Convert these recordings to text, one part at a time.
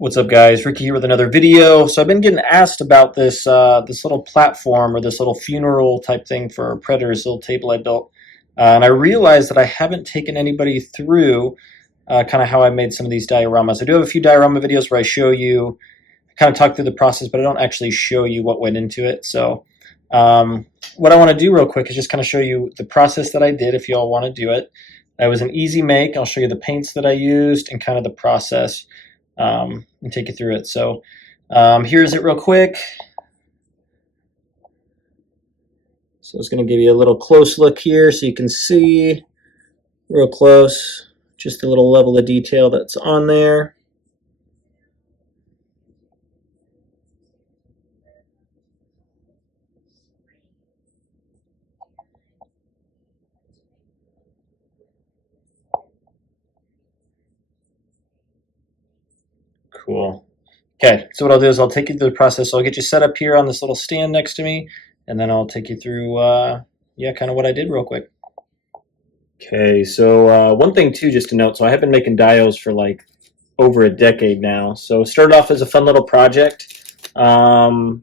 What's up, guys? Ricky here with another video. So I've been getting asked about this little platform or this little funeral type thing for Predator's little table I built, and I realized that I haven't taken anybody through kind of how I made some of these dioramas. I do have a few diorama videos where I show you, kind of talk through the process, but I don't actually show you what went into it. So what I want to do real quick is just kind of show you the process that I did if you all want to do it. It was an easy make. I'll show you the paints that I used and kind of the process. And take you through it. So here's it real quick. So it's going to give you a little close look here so you can see real close just a little level of detail that's on there. Cool. Okay, so what I'll do is I'll take you through the process. So I'll get you set up here on this little stand next to me, and then I'll take you through, yeah, kind of what I did real quick. Okay, so one thing too, just to note, so I have been making dios for like over a decade now. So it started off as a fun little project. You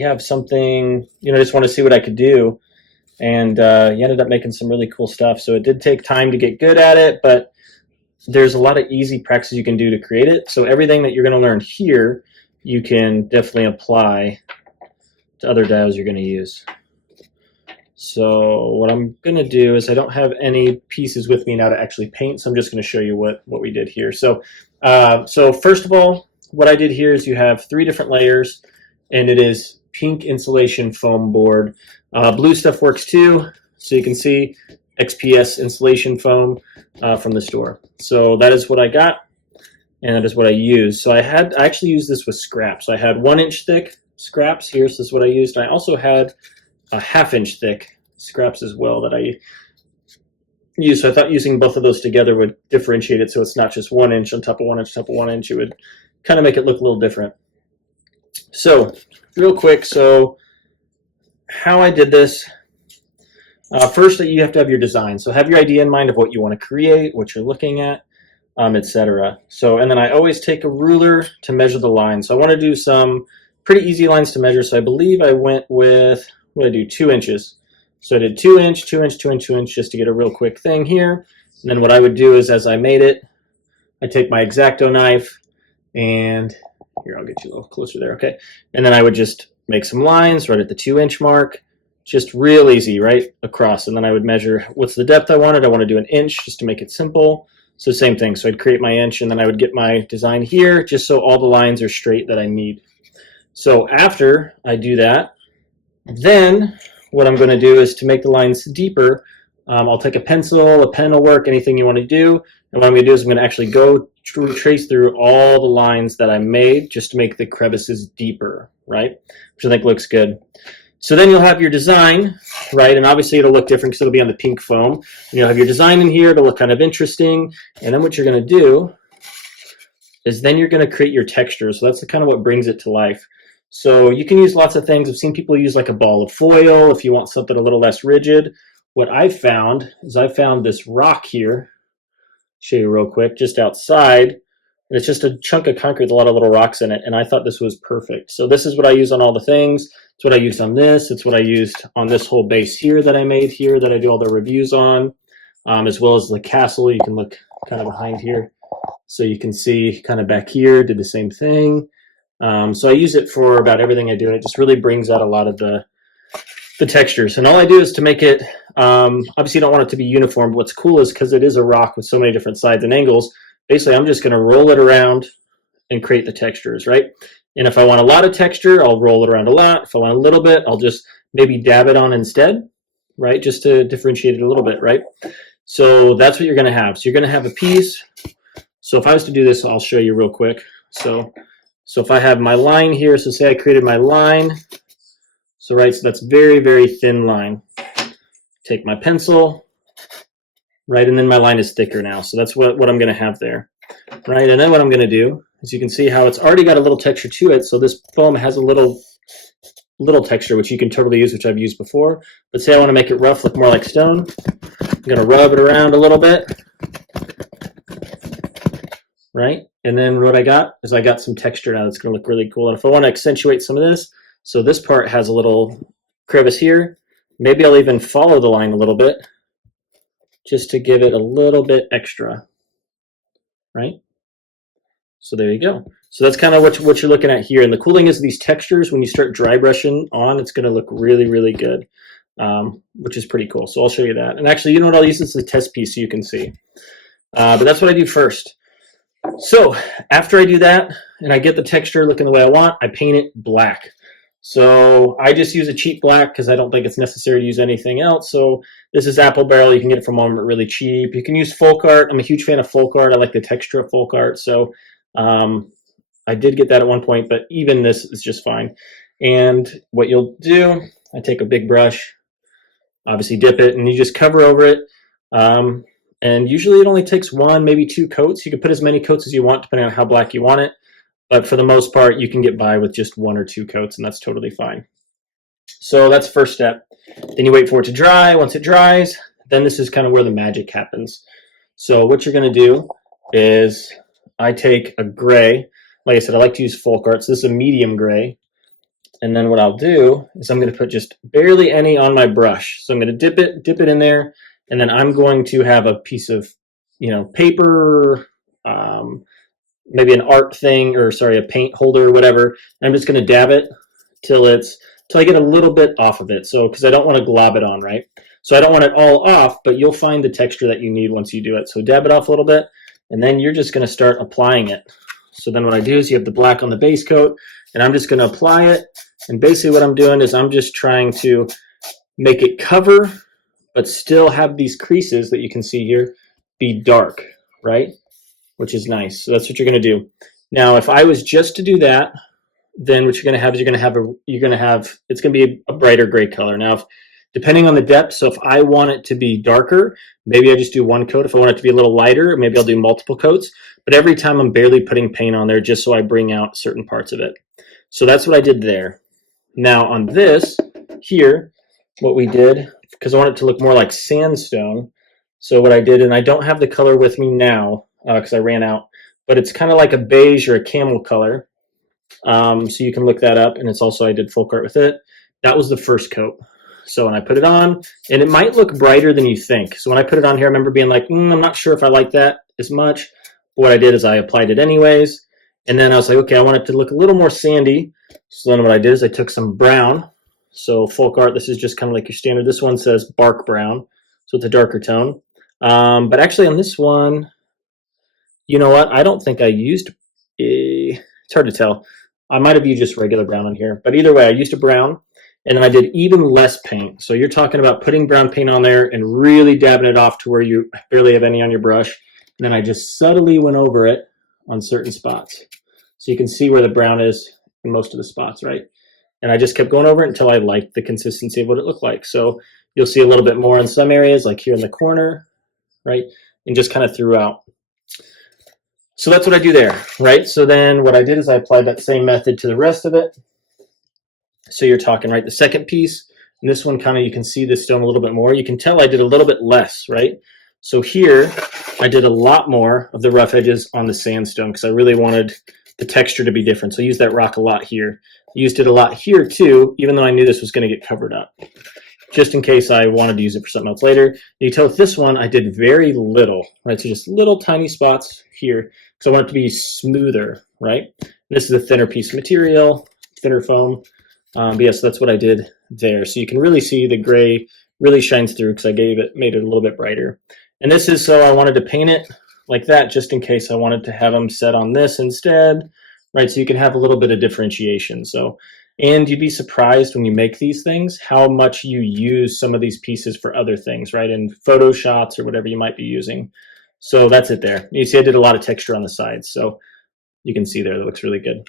have something, just want to see what I could do. And you ended up making some really cool stuff. So it did take time to get good at it, but there's a lot of easy practices you can do to create it. So everything that you're going to learn here, you can definitely apply to other dials you're going to use. So what I'm going to do is I don't have any pieces with me now to actually paint, so I'm just going to show you what we did here. So, so first of all, what I did here is you have 3 different layers, and it is pink insulation foam board. Blue stuff works too, so you can see XPS insulation foam from the store. So that is what I got, and that is what I used. So I actually used this with scraps. I had 1-inch thick scraps here, so this is what I used. I also had a 1/2-inch thick scraps as well that I used. So I thought using both of those together would differentiate it, so it's not just 1 inch on top of 1 inch, top of 1 inch. It would kind of make it look a little different. So real quick, so how I did this. First, you have to have your design. So have your idea in mind of what you want to create, what you're looking at, etc. So, and then I always take a ruler to measure the line. So I want to do some pretty easy lines to measure. So I believe I went with, what did I do, 2 inches. So I did 2 inch, 2 inch, 2 inch, 2 inch, just to get a real quick thing here. And then what I would do is, as I made it, I take my X-Acto knife, and here, I'll get you a little closer there, okay. And then I would just make some lines right at the 2-inch mark. Just real easy, right across. And then I would measure what's the depth I wanted. I want to do 1 inch just to make it simple. So same thing. So I'd create my inch, and then I would get my design here just so all the lines are straight that I need. So after I do that, then what I'm going to do is to make the lines deeper. I'll take a pencil, a pen will work, anything you want to do. And what I'm going to do is I'm going to actually go trace through all the lines that I made just to make the crevices deeper, right? Which I think looks good. So then you'll have your design, right? And obviously it'll look different because it'll be on the pink foam. And you'll have your design in here. It'll look kind of interesting. And then what you're going to do is then you're going to create your texture. So that's kind of what brings it to life. So you can use lots of things. I've seen people use like a ball of foil if you want something a little less rigid. What I found is I found this rock here. Show you real quick, just outside. And it's just a chunk of concrete with a lot of little rocks in it. And I thought this was perfect. So this is what I use on all the things. It's what I used on this. It's what I used on this whole base here that I made here that I do all the reviews on, as well as the castle. You can look kind of behind here. So you can see kind of back here, did the same thing. So I use it for about everything I do. And it just really brings out a lot of the textures. And all I do is to make it, obviously you don't want it to be uniform. But what's cool is because it is a rock with so many different sides and angles, basically I'm just going to roll it around and create the textures, right? And if I want a lot of texture, I'll roll it around a lot. If I want a little bit, I'll just maybe dab it on instead, right? Just to differentiate it a little bit, right? So that's what you're going to have. So you're going to have a piece. So if I was to do this, I'll show you real quick. So if I have my line here, so say I created my line. So right, so that's very, very thin line. Take my pencil, right, and then my line is thicker now. So that's what I'm going to have there, right? And then what I'm going to do is you can see how it's already got a little texture to it. So this foam has a little texture, which you can totally use, which I've used before. But say I want to make it rough, look more like stone. I'm going to rub it around a little bit, right? And then what I got is I got some texture now that's going to look really cool. And if I want to accentuate some of this, so this part has a little crevice here. Maybe I'll even follow the line a little bit just to give it a little bit extra, right? So there you go. So that's kind of what you're looking at here. And the cool thing is these textures, when you start dry brushing on, it's going to look really, really good, which is pretty cool. So I'll show you that. And actually, you know what I'll use this as a test piece so you can see. But that's what I do first. So after I do that and I get the texture looking the way I want, I paint it black. So I just use a cheap black because I don't think it's necessary to use anything else. So this is Apple Barrel. You can get it from Walmart really cheap. You can use folk art. I'm a huge fan of folk art. I like the texture of folk art. So I did get that at one point, but even this is just fine. And what you'll do, I take a big brush, obviously dip it, and you just cover over it. And usually it only takes one, maybe two coats. You can put as many coats as you want, depending on how black you want it. But for the most part, you can get by with just one or two coats, and that's totally fine. So that's the first step. Then you wait for it to dry. Once it dries, then this is kind of where the magic happens. So what you're going to do is I take a gray. Like I said, I like to use folk art. So this is a medium gray. And then what I'll do is I'm going to put just barely any on my brush. So I'm going to dip it in there. And then I'm going to have a piece of, paper, maybe an art thing, or sorry, a paint holder or whatever. And I'm just going to dab it till I get a little bit off of it. So, because I don't want to glob it on, right? So I don't want it all off, but you'll find the texture that you need once you do it. So dab it off a little bit, and then you're just going to start applying it. So then what I do is you have the black on the base coat, and I'm just going to apply it. And basically what I'm doing is I'm just trying to make it cover, but still have these creases that you can see here be dark, right? Which is nice. So that's what you're going to do. Now, if I was just to do that, then what you're going to have is it's going to be a brighter gray color. Now, depending on the depth, so if I want it to be darker, maybe I just do one coat. If I want it to be a little lighter, maybe I'll do multiple coats. But every time I'm barely putting paint on there just so I bring out certain parts of it. So that's what I did there. Now on this here, what we did, because I want it to look more like sandstone, so what I did, and I don't have the color with me now because I ran out, but it's kind of like a beige or a camel color. So you can look that up, and it's also, I did folk art with it. That was the first coat. So when I put it on, and it might look brighter than you think. So when I put it on here, I remember being like, I'm not sure if I like that as much. But what I did is I applied it anyways. And then I was like, okay, I want it to look a little more sandy. So then what I did is I took some brown. So folk art, this is just kind of like your standard. This one says bark brown, so it's a darker tone. But actually on this one, you know what? I don't think I used it's hard to tell. I might have used just regular brown on here. But either way, I used a brown. And then I did even less paint. So you're talking about putting brown paint on there and really dabbing it off to where you barely have any on your brush. And then I just subtly went over it on certain spots. So you can see where the brown is in most of the spots, right? And I just kept going over it until I liked the consistency of what it looked like. So you'll see a little bit more in some areas, like here in the corner, right? And just kind of throughout. So that's what I do there, right? So then what I did is I applied that same method to the rest of it. So you're talking, right, the second piece, and this one kind of, you can see the stone a little bit more. You can tell I did a little bit less, right? So here, I did a lot more of the rough edges on the sandstone because I really wanted the texture to be different. So I used that rock a lot here. I used it a lot here too, even though I knew this was going to get covered up, just in case I wanted to use it for something else later. You can tell with this one, I did very little, right? So just little tiny spots here because I want it to be smoother, right? And this is a thinner piece of material, thinner foam. But yes, that's what I did there. So you can really see the gray really shines through because I made it a little bit brighter. And this is so I wanted to paint it like that just in case I wanted to have them set on this instead, right? So you can have a little bit of differentiation. So, and you'd be surprised when you make these things how much you use some of these pieces for other things, right? In photo shots or whatever you might be using. So that's it there. You see I did a lot of texture on the sides. So you can see there, that looks really good.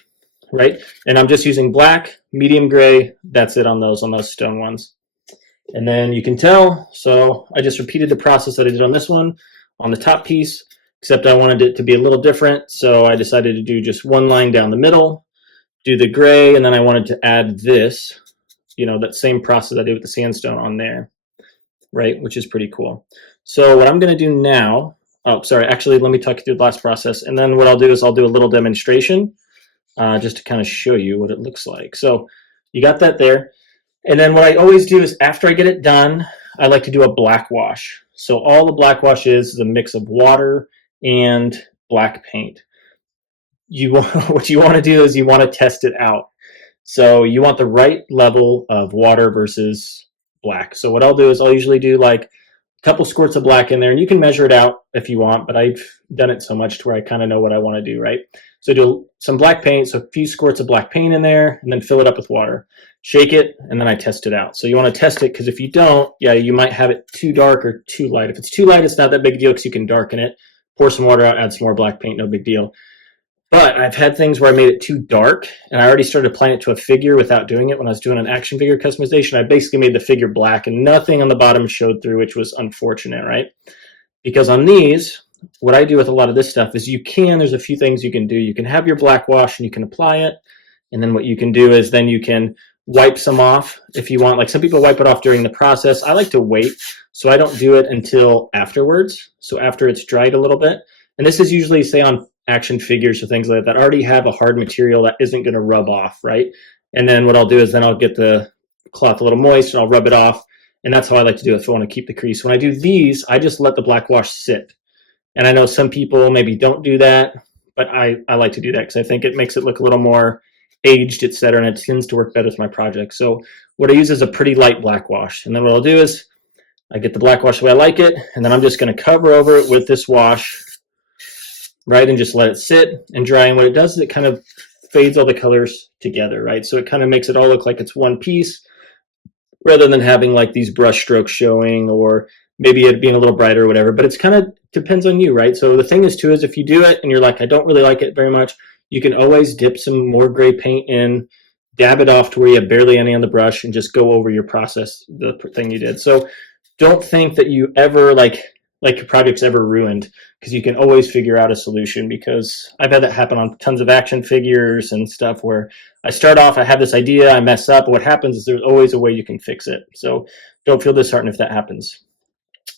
Right? And I'm just using black, medium gray. That's it on those stone ones. And then you can tell, so I just repeated the process that I did on this one on the top piece, except I wanted it to be a little different. So I decided to do just one line down the middle, do the gray, and then I wanted to add this, that same process I did with the sandstone on there, right? Which is pretty cool. So what I'm going to do now Oh, sorry. Actually, let me talk you through the last process. And then what I'll do is I'll do a little demonstration just to kind of show you what it looks like. So you got that there. And then what I always do is after I get it done, I like to do a black wash. So all the black wash is a mix of water and black paint. What you want to do is you want to test it out. So you want the right level of water versus black. So what I'll do is I'll usually do like a couple squirts of black in there, and you can measure it out if you want, but I've done it so much to where I kind of know what I want to do, right? So do some black paint, so a few squirts of black paint in there, and then fill it up with water. Shake it, and then I test it out. So you want to test it because if you don't, yeah, you might have it too dark or too light. If it's too light, it's not that big a deal because you can darken it. Pour some water out, add some more black paint, no big deal. But I've had things where I made it too dark, and I already started applying it to a figure without doing it. When I was doing an action figure customization, I basically made the figure black, and nothing on the bottom showed through, which was unfortunate, right? Because on these, what I do with a lot of this stuff is there's a few things you can do. You can have your black wash, and you can apply it, and then what you can do is then you can wipe some off if you want. Like some people wipe it off during the process. I like to wait, so I don't do it until afterwards, so after it's dried a little bit. And this is usually, say, on action figures or things like that already have a hard material that isn't going to rub off, right? And then what I'll do is then I'll get the cloth a little moist and I'll rub it off. And that's how I like to do it if I want to keep the crease. When I do these, I just let the black wash sit. And I know some people maybe don't do that, but I like to do that because I think it makes it look a little more aged, etc. And it tends to work better with my project. So what I use is a pretty light black wash. And then what I'll do is I get the black wash the way I like it, and then I'm just going to cover over it with this wash, right, and just let it sit and dry. And what it does is it kind of fades all the colors together, right? So it kind of makes it all look like it's one piece rather than having like these brush strokes showing or maybe it being a little brighter or whatever. But it's kind of depends on you, right? So the thing is too is if you do it and you're like, I don't really like it very much, you can always dip some more gray paint in, dab it off to where you have barely any on the brush, and just go over your process, the thing you did. So don't think that you ever like your project's ever ruined, because you can always figure out a solution. Because I've had that happen on tons of action figures and stuff where I start off, I have this idea, I mess up. What happens is there's always a way you can fix it. So don't feel disheartened if that happens.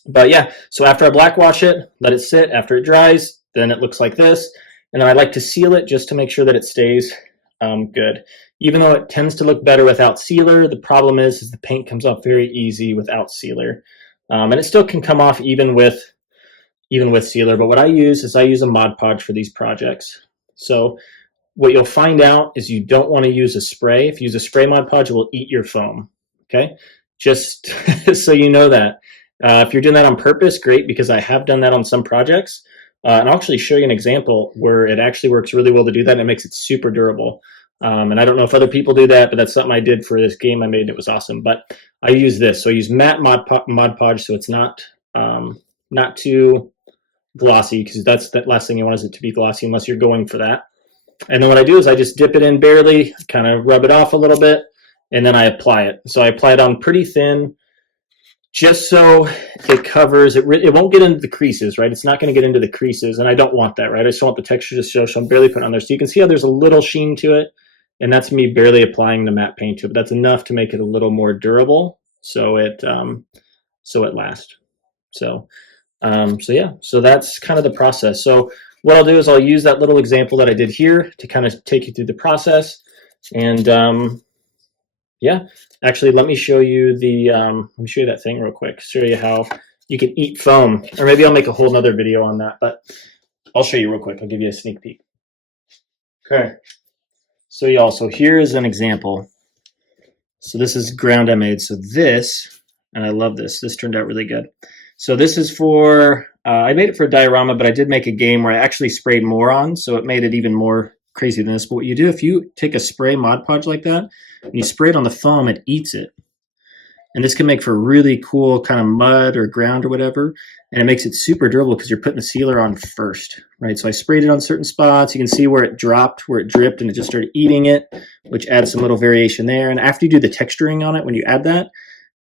But yeah, so after I black wash it, let it sit. After it dries, then it looks like this. And then I like to seal it just to make sure that it stays good. Even though it tends to look better without sealer, the problem is the paint comes off very easy without sealer. And it still can come off even with sealer. But what I use is I use a Mod Podge for these projects. So what you'll find out is you don't want to use a spray. If you use a spray Mod Podge, it will eat your foam. Okay, just so you know that. If you're doing that on purpose, great, because I have done that on some projects. And I'll actually show you an example where it actually works really well to do that, and it makes it super durable. And I don't know if other people do that, but that's something I did for this game I made, and it was awesome. But I use this. So I use matte Mod Podge, so it's not too glossy, because that's the last thing you want is it to be glossy unless you're going for that. And then what I do is I just dip it in barely, kind of rub it off a little bit, and then I apply it. So I apply it on pretty thin, just so it covers, it won't get into the creases, right? It's not going to get into the creases, and I don't want that, right? I just want the texture to show, so I'm barely putting it on there. So you can see how there's a little sheen to it, and that's me barely applying the matte paint to it. But that's enough to make it a little more durable, so it lasts. So yeah, so that's kind of the process. So what I'll do is I'll use that little example that I did here to kind of take you through the process, and yeah, actually, let me show you that thing real quick. Show you how you can eat foam, or maybe I'll make a whole nother video on that. But I'll show you real quick. I'll give you a sneak peek. Okay. So y'all, so here's an example. So this is ground I made. So this, and I love this. This turned out really good. So this is for I made it for a diorama, but I did make a game where I actually sprayed more on, so it made it even more crazy than this. But what you do if you take a spray Mod Podge like that and you spray it on the foam, it eats it. And this can make for really cool kind of mud or ground or whatever. And it makes it super durable because you're putting the sealer on first, right? So I sprayed it on certain spots. You can see where it dropped, where it dripped, and it just started eating it, which adds some little variation there. And after you do the texturing on it, when you add that,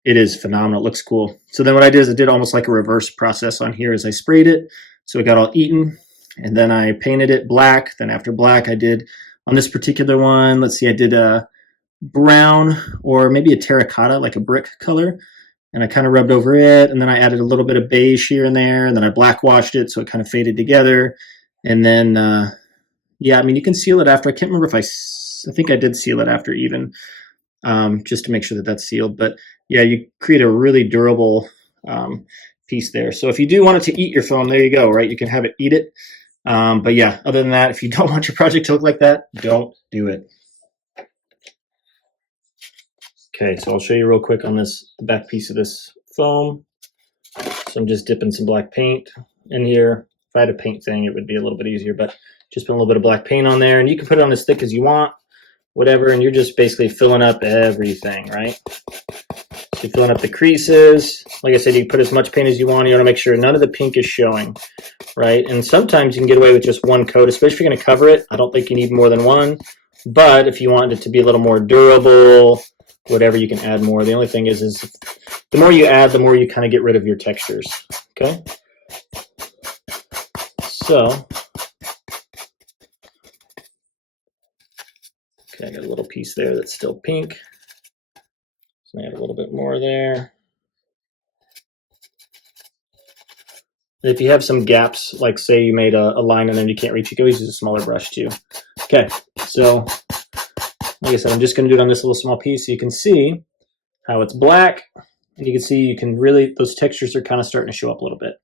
it is phenomenal. It looks cool. So then what I did is I did almost like a reverse process on here as I sprayed it. So it got all eaten. And then I painted it black. Then after black, I did on this particular one, let's see, I did a brown or maybe a terracotta, like a brick color. and I kind of rubbed over it, and then I added a little bit of beige here and there, and then I black washed it so it kind of faded together. And then, yeah, I mean, you can seal it after. I can't remember if I think I did seal it after even, just to make sure that that's sealed. But yeah, you create a really durable piece there. So if you do want it to eat your foam, there you go, right? You can have it eat it. But yeah, other than that, if you don't want your project to look like that, don't do it. Okay, so I'll show you real quick on this back piece of this foam. So I'm just dipping some black paint in here. If I had a paint thing, it would be a little bit easier, but just put a little bit of black paint on there, and you can put it on as thick as you want, whatever, and you're just basically filling up everything, right? So you're filling up the creases. Like I said, you put as much paint as you want. You want to make sure none of the pink is showing, right? And sometimes you can get away with just one coat, especially if you're going to cover it. I don't think you need more than one, but if you want it to be a little more durable, whatever, you can add more. The only thing is the more you add, the more you kind of get rid of your textures, okay? So, okay, I got a little piece there that's still pink. So add a little bit more there. And if you have some gaps, like say you made a line and then you can't reach, you can always use a smaller brush too. Okay, so like I said, I'm just going to do it on this little small piece so you can see how it's black. And you can see you can really, those textures are kind of starting to show up a little bit.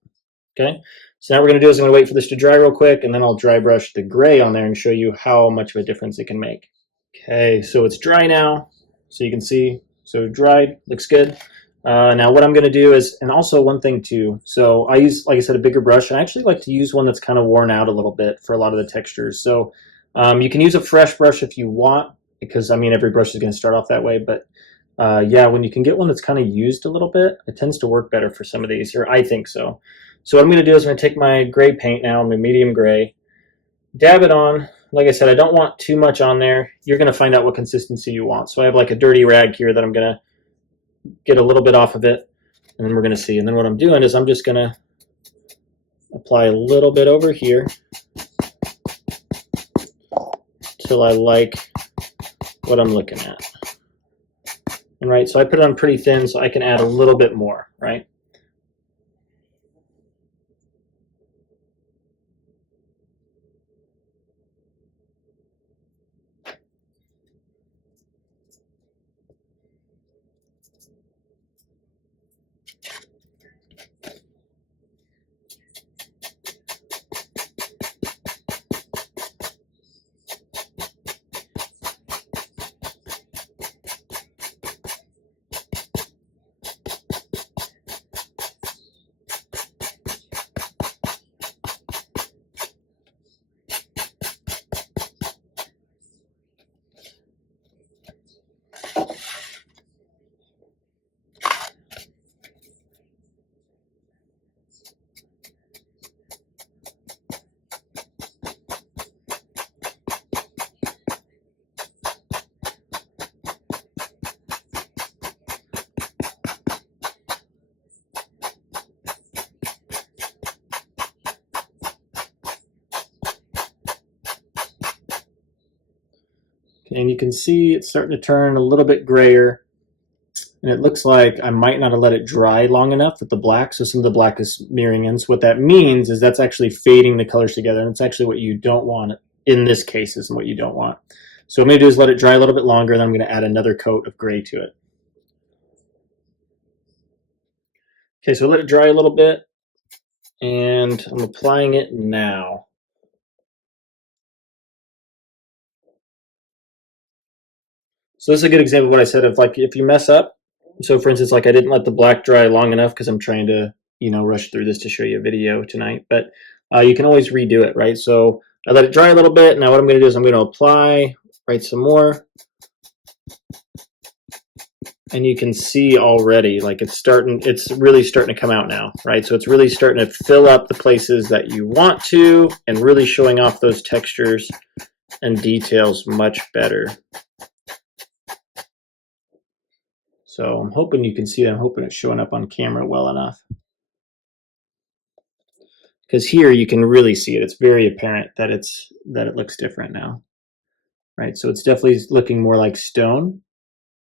Okay, so now what we're going to do is I'm going to wait for this to dry real quick, and then I'll dry brush the gray on there and show you how much of a difference it can make. Okay, so it's dry now, so you can see, so dried, looks good. Now what I'm going to do is, and also one thing too, so I use, like I said, a bigger brush, and I actually like to use one that's kind of worn out a little bit for a lot of the textures. So you can use a fresh brush if you want, because I mean every brush is going to start off that way, but yeah, when you can get one that's kind of used a little bit, it tends to work better for some of these, or I think so. So what I'm going to do is I'm going to take my gray paint now, my medium gray, dab it on. Like I said, I don't want too much on there. You're going to find out what consistency you want. So I have like a dirty rag here that I'm going to get a little bit off of it, and then we're going to see. And then what I'm doing is I'm just going to apply a little bit over here till I like what I'm looking at. And right, so I put it on pretty thin so I can add a little bit more, right? And you can see it's starting to turn a little bit grayer. And it looks like I might not have let it dry long enough with the black, so some of the black is mirroring in. So what that means is that's actually fading the colors together, and it's actually what you don't want in this case, is what you don't want. So what I'm going to do is let it dry a little bit longer, and then I'm going to add another coat of gray to it. Okay, so let it dry a little bit, and I'm applying it now. So this is a good example of what I said of, like, if you mess up. So for instance, like I didn't let the black dry long enough because I'm trying to, rush through this to show you a video tonight. But you can always redo it, right? So I let it dry a little bit. Now what I'm going to do is I'm going to apply, right, some more. And you can see already, like it's really starting to come out now, right? So it's really starting to fill up the places that you want to and really showing off those textures and details much better. So I'm hoping you can see it. I'm hoping it's showing up on camera well enough. Because here you can really see it. It's very apparent that it looks different now. Right, so it's definitely looking more like stone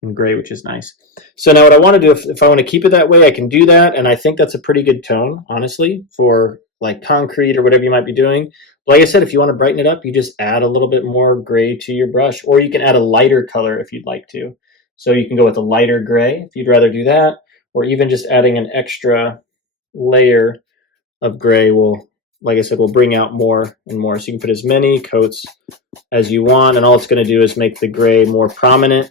and gray, which is nice. So now what I want to do, if I want to keep it that way, I can do that, and I think that's a pretty good tone, honestly, for like concrete or whatever you might be doing. Like I said, if you want to brighten it up, you just add a little bit more gray to your brush, or you can add a lighter color if you'd like to. So you can go with a lighter gray if you'd rather do that, or even just adding an extra layer of gray will, like I said, will bring out more and more. So you can put as many coats as you want, and all it's going to do is make the gray more prominent.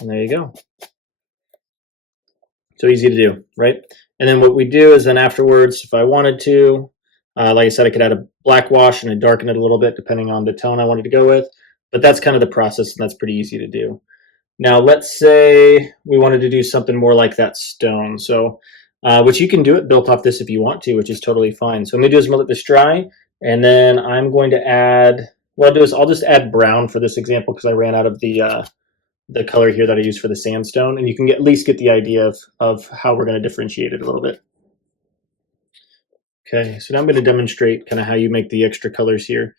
And there you go. So easy to do, right? And then what we do is then afterwards, if I wanted to, like I said, I could add a black wash and darken it a little bit depending on the tone I wanted to go with. But that's kind of the process, and that's pretty easy to do. Now, let's say we wanted to do something more like that stone. So, which you can do it built off this if you want to, which is totally fine. So what I'm going to do is I'm going to let this dry, and then I'm going to add, what I'll do is I'll just add brown for this example because I ran out of the color here that I use for the sandstone, and you can at least get the idea of how we're going to differentiate it a little bit. Okay, so now I'm going to demonstrate kind of how you make the extra colors here.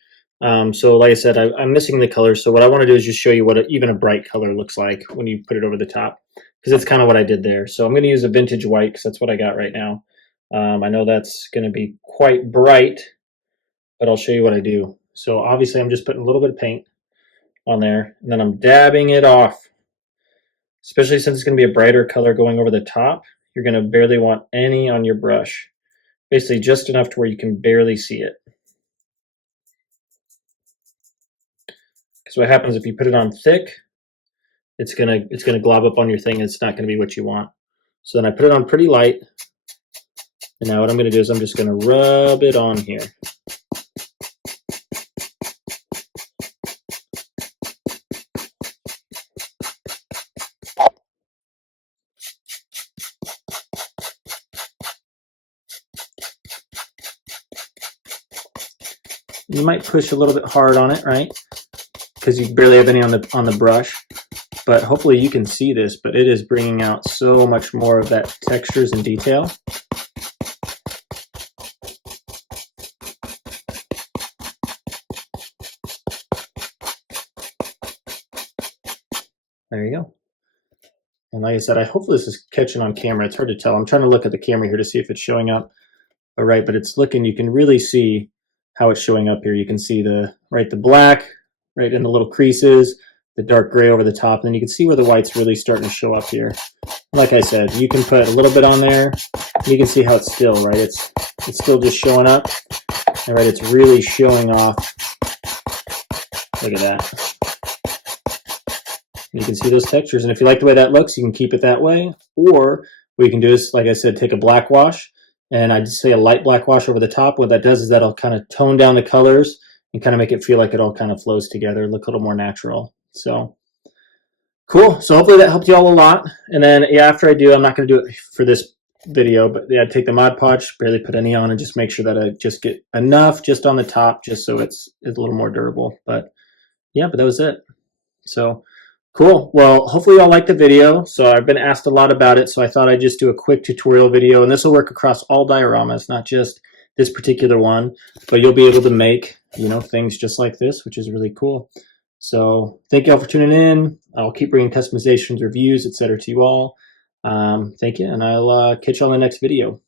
So like I said, I'm missing the colors, so what I want to do is just show you what even a bright color looks like when you put it over the top, because that's kind of what I did there. So I'm going to use a vintage white because that's what I got right now. I know that's going to be quite bright, but I'll show you what I do. So obviously I'm just putting a little bit of paint on there, and then I'm dabbing it off. Especially since it's going to be a brighter color going over the top, you're going to barely want any on your brush. Basically just enough to where you can barely see it. Because what happens if you put it on thick, it's gonna glob up on your thing, and it's not going to be what you want. So then I put it on pretty light, and now what I'm going to do is I'm just going to rub it on here. You might push a little bit hard on it, right? Because you barely have any on the brush. But hopefully you can see this, but it is bringing out so much more of that textures and detail. There you go. And like I said, hopefully this is catching on camera. It's hard to tell. I'm trying to look at the camera here to see if it's showing up. All right, but it's looking, you can really see how it's showing up here. You can see the black right in the little creases, the dark gray over the top, and then you can see where the white's really starting to show up here. Like I said, you can put a little bit on there. You can see how it's still, right? It's still just showing up. All right, it's really showing off. Look at that. You can see those textures, and if you like the way that looks, you can keep it that way. Or what you can do is, like I said, take a black wash, and I just say a light black wash over the top. What that does is that'll kind of tone down the colors and kind of make it feel like it all kind of flows together, look a little more natural. So cool. So hopefully that helped you all a lot. And then yeah, after I do, I'm not going to do it for this video, but yeah, take the Mod Podge, barely put any on, and just make sure that I just get enough just on the top, just so it's a little more durable. But yeah, but that was it. So cool. Well, hopefully y'all liked the video. So I've been asked a lot about it, so I thought I'd just do a quick tutorial video, and this will work across all dioramas, not just this particular one, but you'll be able to make, things just like this, which is really cool. So thank you all for tuning in. I'll keep bringing customizations, reviews, etc. to you all. Thank you, and I'll catch you on the next video.